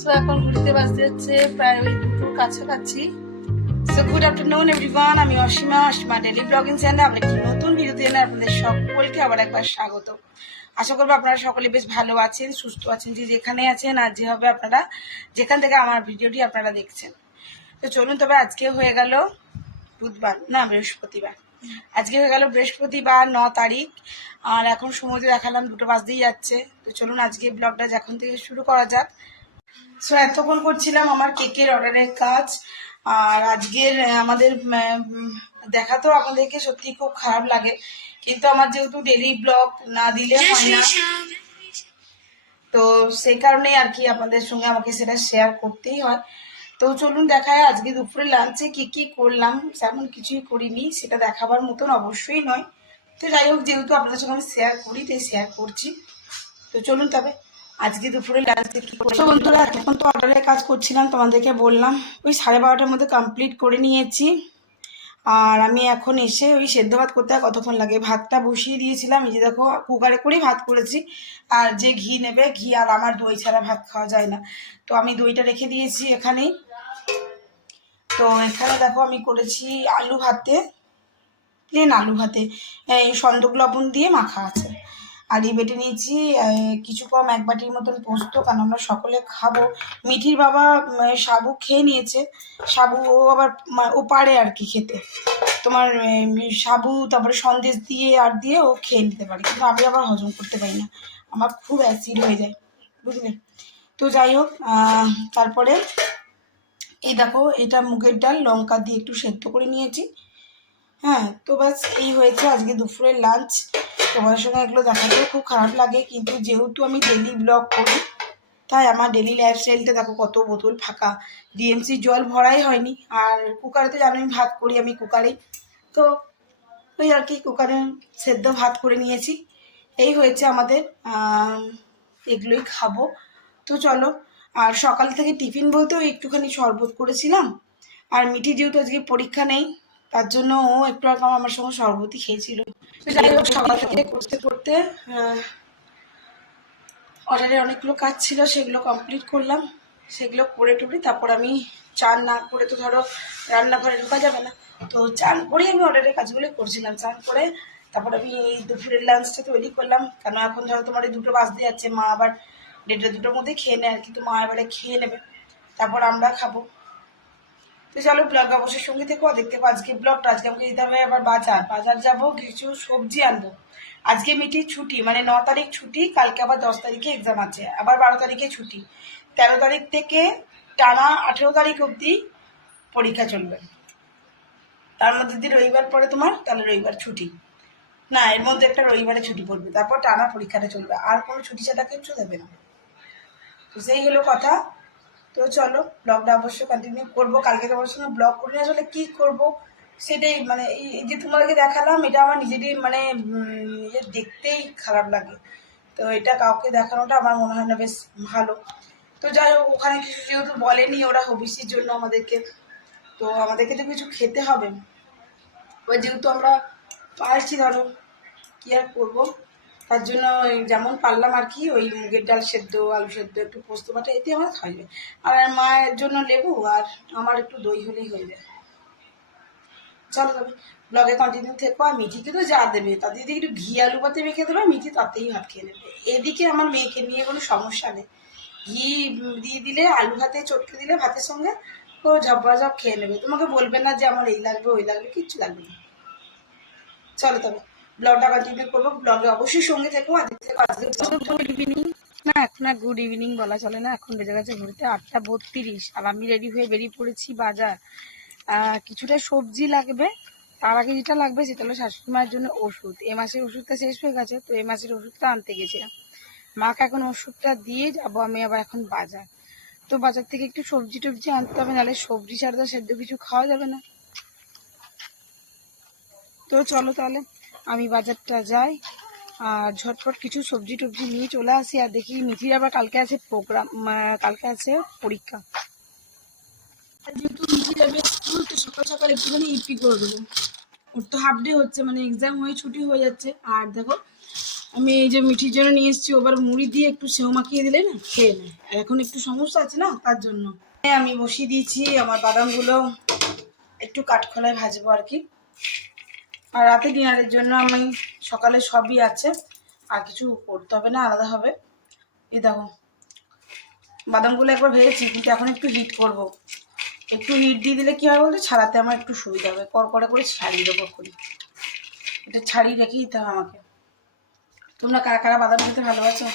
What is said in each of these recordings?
So এখন ঘুরতে বাজতে যাচ্ছে প্রায় ওই দুটোর কাছাকাছি। সো গুড আফটারনুন এভরিওয়ান, আমি অসীমা ডেইলি ব্লগিং চ্যানেলে আবার একটি নতুন ভিডিওতে এনে আপনাদের সকলকে আবার একবার স্বাগত। আশা করবো আপনারা সকলে বেশ ভালো আছেন, সুস্থ আছেন, যে যেখানে আছেন আর যেভাবে আপনারা যেখান থেকে আমার ভিডিওটি আপনারা দেখছেন। তো চলুন, তবে আজকে হয়ে গেল বুধবার, না বৃহস্পতিবার, আজকে হয়ে গেল বৃহস্পতিবার 9 তারিখ, আর এখন সময় দেখালাম 2টো বাজতেই যাচ্ছে। তো চলুন আজকে ব্লগটা এখন থেকে শুরু করা যাক। সো এতক্ষণ করছিলাম আমার কেকের অর্ডারের কাজ। আর আজকের আমাদের দেখা তো আপনাদেরকে সত্যি খুব খারাপ লাগে, কিন্তু আমার যেহেতু ডেইলি ব্লগ না দিলে হয় না, তো সেই কারণেই আর কি আপনাদের সঙ্গে আমাকে সেটা শেয়ার করতেই হয়। তো চলুন দেখায় আজকে দুপুরে লাঞ্চে কি কি করলাম। তেমন কিছুই করিনি, সেটা দেখাবার মতন অবশ্যই নয়। তো যাই হোক, যেহেতু আপনাদের সঙ্গে আমি শেয়ার করি তাই শেয়ার করছি। তো চলুন তবে আজকে দুপুরে লাঞ্চে কি করলাম। বন্ধুরা, এখন তো অর্ডারের কাজ করছিলাম, তোমাদেরকে বললাম ওই 12:30টার মধ্যে কমপ্লিট করে নিয়েছি। আর আমি এখন এসে ওই সেদ্ধ ভাত করতে আর কতক্ষণ লাগে, ভাতটা বসিয়ে দিয়েছিলাম। এই যে দেখো, কুকারে করেই ভাত করেছি। আর যে ঘি নেবে, ঘি আর আমার দই ছাড়া ভাত খাওয়া যায় না, তো আমি দইটা রেখে দিয়েছি এখানেই। তো এখানে দেখো আমি করেছি আলু ভাতে, প্লেন আলু ভাতে এই সন্দক লবণ দিয়ে মাখা আছে। আর এই বেটে নিয়েছি কিছু কম 1 বাটির মতন পোস্ত, কারণ আমরা সকলে খাবো। মিঠির বাবা সাবু খেয়ে নিয়েছে। সাবু ও আবার ও পারে আর কি খেতে, তোমার সাবু তারপরে সন্দেশ দিয়ে আর দিয়ে ও খেয়ে নিতে পারে, কিন্তু আমি আবার হজম করতে পারি না, আমার খুব অ্যাসিড হয়ে যায়, বুঝলে। তো যাই হোক, তারপরে এই দেখো, এটা মুগের ডাল লঙ্কা দিয়ে একটু সেদ্ধ করে নিয়েছি। হ্যাঁ, তো বাস এই হয়েছে আজকে দুপুরের লাঞ্চ। তোমাদের সঙ্গে এগুলো দেখাতেও খুব খারাপ লাগে, কিন্তু যেহেতু আমি ডেলি ব্লগ করি তাই আমার ডেলি লাইফস্টাইলটা দেখো, কত বোতল ফাঁকা, ডিএমসি জল ভরাই হয়নি। আর কুকারে তো জানো আমি ভাত করি, আমি কুকারেই। তো ওই আর কি কুকারে সেদ্ধ ভাত করে নিয়েছি। এই হয়েছে আমাদের, এগুলোই খাবো। তো চলো, আর সকাল থেকে টিফিন বলতেও একটুখানি শরবত করেছিলাম। আর মিঠি যেহেতু আজকে পরীক্ষা নেই, তার জন্য ও একটু রকম আমার সঙ্গে শরবতই খেয়েছিল। তো যাই হোক, সকাল থেকে করতে করতে অর্ডারে অনেকগুলো কাজ ছিল, সেগুলো কমপ্লিট করলাম। সেগুলো করে টুরে তারপর আমি চান না করে তো ধরো রান্নাঘরে ঢোকা যাবে না, তো চান করেই আমি অর্ডারের কাজগুলো করছিলাম। চান করে তারপর আমি এই দুপুরের লাঞ্চটা তৈরি করলাম, কেন এখন ধরো তোমার এই 2টো বাজতে যাচ্ছে, মা আবার 1:30-2টোর মধ্যে খেয়ে নেয় আর কি, তো মা এবারে খেয়ে নেবে, তারপর আমরা খাবো। তো চলো, ব্লগ অবশ্যই সঙ্গে থেকো, দেখতে পাবো আজকে ব্লগটা। আজকে আমাকে যেতে হবে আবার বাজার যাবো, কিছু সবজি আনবো। আজকে মিটির ছুটি, মানে 9 তারিখ ছুটি, কালকে আবার 10 তারিখে এক্সাম আছে, আবার 12 তারিখে ছুটি, 13 তারিখ থেকে টানা 18 তারিখ অবধি পরীক্ষা চলবে। তার মধ্যে যদি রবিবার পরে তোমার, তাহলে রবিবার ছুটি, না এর মধ্যে একটা রবিবারে ছুটি পড়বে, তারপর টানা পরীক্ষাটা চলবে, আর কোনো ছুটি ছাটা কিছু দেবে না। তো সেই হলো কথা। তো চলো, ব্লগটা অবশ্যই কন্টিনিউ করবো। কালকে তোমার সঙ্গে ব্লগ করে আসলে কি করব সেটাই, মানে এই যে তোমাদেরকে দেখালাম, এটা আমার নিজেরই মানে দেখতেই খারাপ লাগে। তো এটা কাউকে দেখানোটা আমার মনে হয় না বেশ ভালো। তো যাই হোক, ওখানে কিছু যেহেতু বলেনি ওরা হবিষির জন্য আমাদেরকে, তো আমাদেরকে তো কিছু খেতে হবে। এবার যেহেতু আমরা পারছি, ধরো কি আর করবো, তার জন্য যেমন পারলাম আর কি, ওই মুগের ডাল সেদ্ধ, আলু সেদ্ধ, একটু পোস্ত বাটা, এতে আমার খাইবে। আর মায়ের জন্য লেবু, আর আমার একটু দই হলেই হয়ে যায়। চলো তবে ব্লগে কন্টিনিউ থেকো। আর মিঠিকে তো যা দেবে তাতে যদি একটু ঘি আলু পাতে মেখে দেবে, মিঠি তাতেই ভাত খেয়ে নেবে। এদিকে আমার মেয়েকে নিয়ে কোনো সমস্যা নেই, ঘি দিয়ে দিলে, আলু ভাতে চটকে দিলে ভাতের সঙ্গে, ও ঝপঝপ খেয়ে নেবে, তোমাকে বলবে না যে আমার এই লাগবে ওই লাগবে, কিচ্ছু লাগবে না। চলো তবে ব্লগটা কন্টিনিউ করবো, ব্লগে অবশ্যই সঙ্গে থেকো। গুড ইভিনিং, না এখন আর গুড ইভিনিং বলা চলে না, এখন বেজে গেছে ঘুরতে 8:32, আর আমি রেডি হয়ে বেরিয়ে পড়েছি বাজার। কিছুটা সবজি লাগবে, তার আগে যেটা লাগবে সেটা হলো শাশুড়ি মায়ের জন্য ওষুধ। এ মাসের ওষুধটা শেষ হয়ে গেছে, তো এ মাসের ওষুধটা আনতে গেছিলাম। মাকে এখন ওষুধটা দিয়ে যাবো আমি আবার এখন বাজার। তো বাজার থেকে একটু সবজি টবজি আনতে হবে, নাহলে সবজি ছাড়া তো সেদ্ধ কিছু খাওয়া যাবে না। তো চলো তাহলে আমি বাজারটা যাই, আর ঝটফট কিছু সবজি টবজি নিয়ে চলে আসি। আর দেখি মিঠির আবার কালকে আছে প্রোগ্রাম, কালকে আছে পরীক্ষা। যেহেতু মিঠি যাবে স্কুল, তো সকাল সকাল একটুখানি ইপি করে দেবো। ওর তো হাফ ডে হচ্ছে, মানে এক্সাম হয়ে ছুটি হয়ে যাচ্ছে। আর দেখো আমি এই যে মিঠির জন্য নিয়ে এসেছি, ওবার মুড়ি দিয়ে একটু সেও মাখিয়ে দিলে না খেয়ে নেয়। আর এখন একটু সমস্যা আছে না, তার জন্য আমি বসিয়ে দিয়েছি আমার বাদামগুলো একটু কাঠখোলায় ভাজবো আর কি। আর রাতে ডিনারের জন্য আমি সকালে সবই আছে, আর কিছু করতে হবে না আলাদা হবে। এই দেখো বাদামগুলো একবার ভেজেছি, কিন্তু এখন একটু হিট করব। একটু হিট দিয়ে দিলে কী হয় বলতে ছাড়াতে আমার একটু সুবিধা হবে, কড়কড়া করে ছাড়িয়ে দেবো করি। এটা ছাড়িয়ে রেখে দিতে হবে আমাকে। তোমরা কারা কারা বাদাম খেতে ভালোবাসো?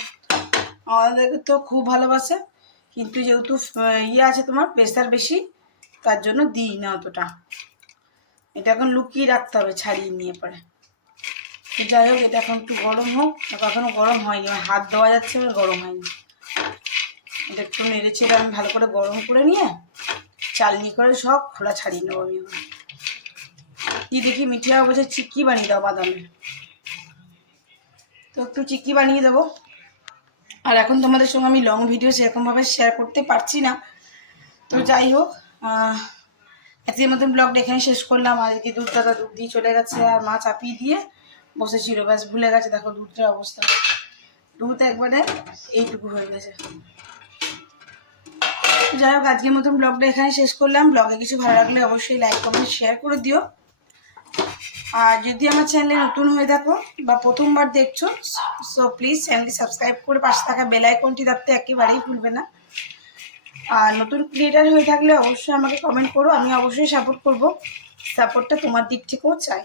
আমাদের তো খুব ভালোবাসে, কিন্তু যেহেতু ইয়ে আছে তোমার প্রেসার বেশি, তার জন্য দিই না অতটা। এটা এখন লুকিয়ে রাখতে হবে ছাড়িয়ে নিয়ে পরে। যাই হোক, এটা এখন একটু গরম হোক। এখনো গরম হয়নি, আমার হাত দেওয়া যাচ্ছে, এবার গরম হয়নি। এটা একটু নেড়েছে, এটা আমি ভালো করে গরম করে নিয়ে চালনি করে সব খোলা ছাড়িয়ে নেবো আমি। কি দেখি মিঠিয়া বলছে চিক্কি বানিয়ে দাও বাদামে, তো একটু চিক্কি বানিয়ে দেবো। আর এখন তোমাদের সঙ্গে আমি লং ভিডিও সেরকমভাবে শেয়ার করতে পারছি না, তো যাই হোক আজকের মতন ব্লগটা এখানে শেষ করলাম। আর কি দুধ দাদা দুধ দিয়ে চলে গেছে, আর মা চাপিয়ে দিয়ে বসেছিল, ব্যাস ভুলে গেছে। দেখো দুধটার অবস্থা, দুধ একবারে এইটুকু হয়ে গেছে। যাই হোক আজকের মতন ব্লগটা এখানে শেষ করলাম। ব্লগে কিছু ভালো লাগলে অবশ্যই লাইক কমেন্ট শেয়ার করে দিও। আর যদি আমার চ্যানেলে নতুন হয়ে থাকো বা প্রথমবার দেখছো, সো প্লিজ চ্যানেলটি সাবস্ক্রাইব করে পাশে থাকা বেল আইকনটি দাবতে একেবারেই ভুলবে না। আর নতুন ক্রিয়েটার হয়ে থাকলে অবশ্যই আমাকে কমেন্ট করো, আমি অবশ্যই সাপোর্ট করব। সাপোর্টটা তোমার দিক থেকেও চাই।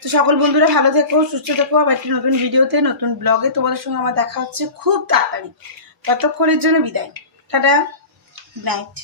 তো সকল বন্ধুরা ভালো থেকো, সুস্থ থেকো। আবার একটি নতুন ভিডিওতে নতুন ব্লগে তোমাদের সঙ্গে আমার দেখা হচ্ছে খুব তাড়াতাড়ি। ততক্ষণের জন্য বিদায়, টাটা, গুড নাইট।